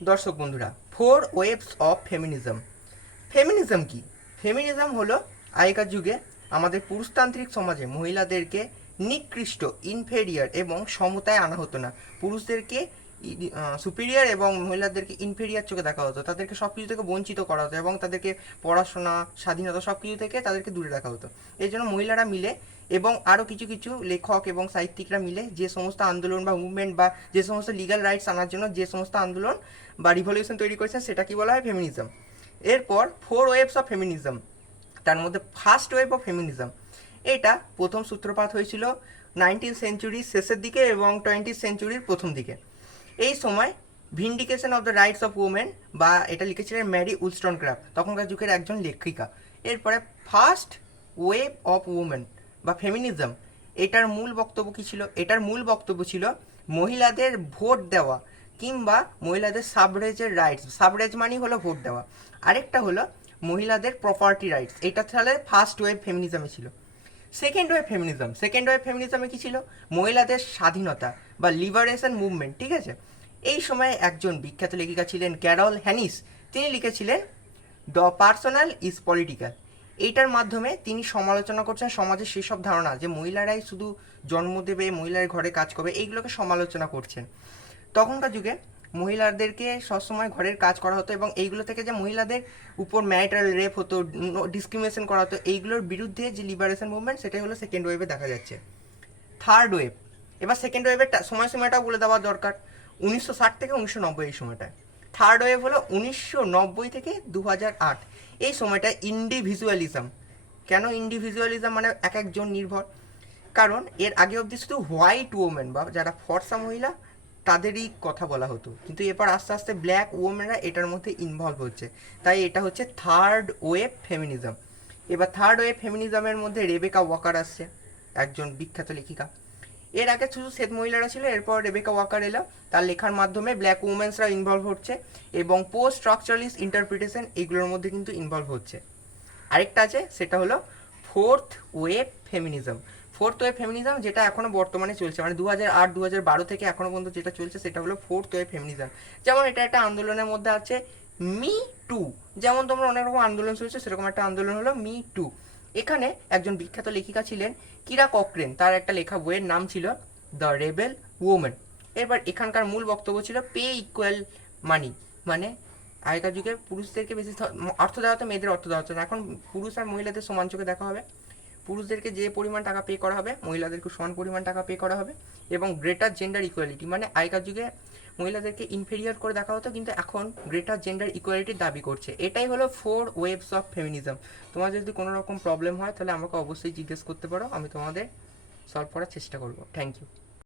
দর্শক বন্ধুরা, four waves of feminism. Feminism কি? ফেমিনিজম হলো আগেকার যুগে আমাদের পুরুষতান্ত্রিক সমাজে মহিলাদেরকে নিকৃষ্ট, ইনফেরিয়ার এবং সমতায় আনা হতো না। পুরুষদেরকে সুপিরিয়ার এবং মহিলাদেরকে ইনফেরিয়ার চোখে দেখা হতো। তাদেরকে সব কিছু থেকে বঞ্চিত করা হতো এবং তাদেরকে পড়াশোনা, স্বাধীনতা সব কিছু থেকে তাদেরকে দূরে রাখা হতো। এই জন্য মহিলারা মিলে এবং আরও কিছু কিছু লেখক এবং সাহিত্যিকরা মিলে যে সমস্ত আন্দোলন বা মুভমেন্ট বা যে সমস্ত লিগ্যাল রাইটস আনার জন্য যে সমস্ত আন্দোলন বা রিভলিউশন তৈরি করেছেন, সেটা কি বলা হয়? ফেমিনিজম। এরপর ফোর ওয়েভস অফ ফেমিনিজম, তার মধ্যে ফার্স্ট ওয়েভ অফ ফেমিনিজম, এটা প্রথম সূত্রপাত হয়েছিল 19th সেঞ্চুরির শেষের দিকে এবং 20th সেঞ্চুরির প্রথম দিকে। এই সময় vindication of the rights of women, বা এটা লিখেছিলেন ম্যারি উলস্টনক্রাফট, তখনকার যুগের একজন লেখিকা। এরপরে ফার্স্ট ওয়েভ অফ উমেন বা ফেমিনিজম, এটার মূল বক্তব্য কী ছিল? এটার মূল বক্তব্য ছিল মহিলাদের ভোট দেওয়া কিংবা মহিলাদের সাবরেজের রাইটস। সাবরেজ মানে হলো ভোট দেওয়া, আরেকটা হলো মহিলাদের প্রপার্টি রাইটস। এটা তাহলে ফার্স্ট ওয়েভ ফেমিনিজমে ছিল। সেকেন্ড ওয়েভ ফেমিনিজমে কি ছিল? মহিলাদের স্বাধীনতা বা লিবারেশন মুভমেন্ট, ঠিক আছে? এই সময় একজন বিখ্যাত লেখিকা ছিলেন ক্যারল হ্যানিস। তিনি লিখেছিলেন দ্য পার্সোনাল ইজ পলিটিক্যাল। এইটার মাধ্যমে তিনি সমালোচনা করছেন সমাজের সেসব ধারণা যে মহিলারাই শুধু জন্ম দেবে, মহিলার ঘরে কাজ করবে, এইগুলোকে সমালোচনা করছেন। তখনকার যুগে মহিলাদেরকে সবসময় ঘরের কাজ করা হতো এবং এইগুলো থেকে যে মহিলাদের উপর ম্যারিটাল রেপ হতো, ডিসক্রিমিনেশন করা হতো, এইগুলোর বিরুদ্ধে যে লিবারেশন মুভমেন্ট, সেটাই হলো সেকেন্ড ওয়েভে দেখা যাচ্ছে। থার্ড ওয়েভ, এবার সেকেন্ড ওয়েভের সময়টাও বলে দেওয়া দরকার। 1960 থেকে 1990 এই সময়টায়। থার্ড ওয়েভ হলো 1990 থেকে 2008। এই সময়টা ইন্ডিভিজুয়ালিজম। কেন ইন্ডিভিজুয়ালিজম? মানে এক একজন নির্ভর। কারণ এর আগে অবধি শুধু হোয়াইট ওমেন বা যারা ফর্সা মহিলা তাদেরই কথা বলা হতো, কিন্তু এরপর আস্তে আস্তে ব্ল্যাক ওমেনরা এটার মধ্যে ইনভলভ হচ্ছে। তাই এটা হচ্ছে থার্ড ওয়েভ ফেমিনিজম। এবার থার্ড ওয়েভ ফেমিনিজমের মধ্যে রেবেকা ওয়াকার আসছে, একজন বিখ্যাত লেখিকা। এর আগে শুধু শ্বেত মহিলারা ছিল, এরপর রেবেকা ওয়াকার এলো। তার লেখার মাধ্যমে ব্ল্যাক উমেন্সরা ইনভলভ হচ্ছে এবং পোস্ট স্ট্রাকচারালিস্ট ইন্টারপ্রিটেশন এইগুলোর মধ্যে কিন্তু ইনভলভ হচ্ছে। আরেকটা আছে, সেটা হলো fourth wave feminism. Fourth wave feminism যেটা এখনো বর্তমানে চলছে, মানে 2008-2012 থেকে এখনো পর্যন্ত যেটা চলছে, সেটা হলো ফোর্থ ওয়েভ ফেমিনিজম। যেমন এটা একটা আন্দোলনের মধ্যে আছে মি টু। যেমন তোমরা অনেক রকম আন্দোলন চলছে, সেরকম একটা আন্দোলন হলো মি টু। এখানে একজন বিখ্যাত লেখিকা ছিলেন কিরা ককরেন, তার একটা লেখা বইয়ের নাম ছিল দ্য রেবেল ওমেন। এবার এখানকার মূল বক্তব্য ছিল পে ইকুয়াল মানি, মানে আগেকার যুগে পুরুষদেরকে বেশি অর্থ দেওয়া হতো, মেয়েদের অর্থ দেওয়া হতো না। এখন পুরুষ আর মহিলাদের সমান চোখে দেখা হবে। পুরুষদেরকে যে পরিমাণ টাকা পে করা হবে, মহিলাদেরকে সমান পরিমাণ টাকা পে করা হবে। এবং গ্রেটার জেন্ডার ইকুয়ালিটি, মানে আগেকার যুগে মহিলাদেরকে ইনফেরিয়ার করে দেখা হতো, কিন্তু এখন গ্রেটার জেন্ডার ইকুয়ালিটির দাবি করছে। এটাই হলো ফোর ওয়েভস অফ ফেমিনিজম। তোমার যদি কোনো রকম প্রবলেম হয় তাহলে আমাকে অবশ্যই জিজ্ঞেস করতে পারো, আমি তোমাদের সলভ করার চেষ্টা করবো। Thank you.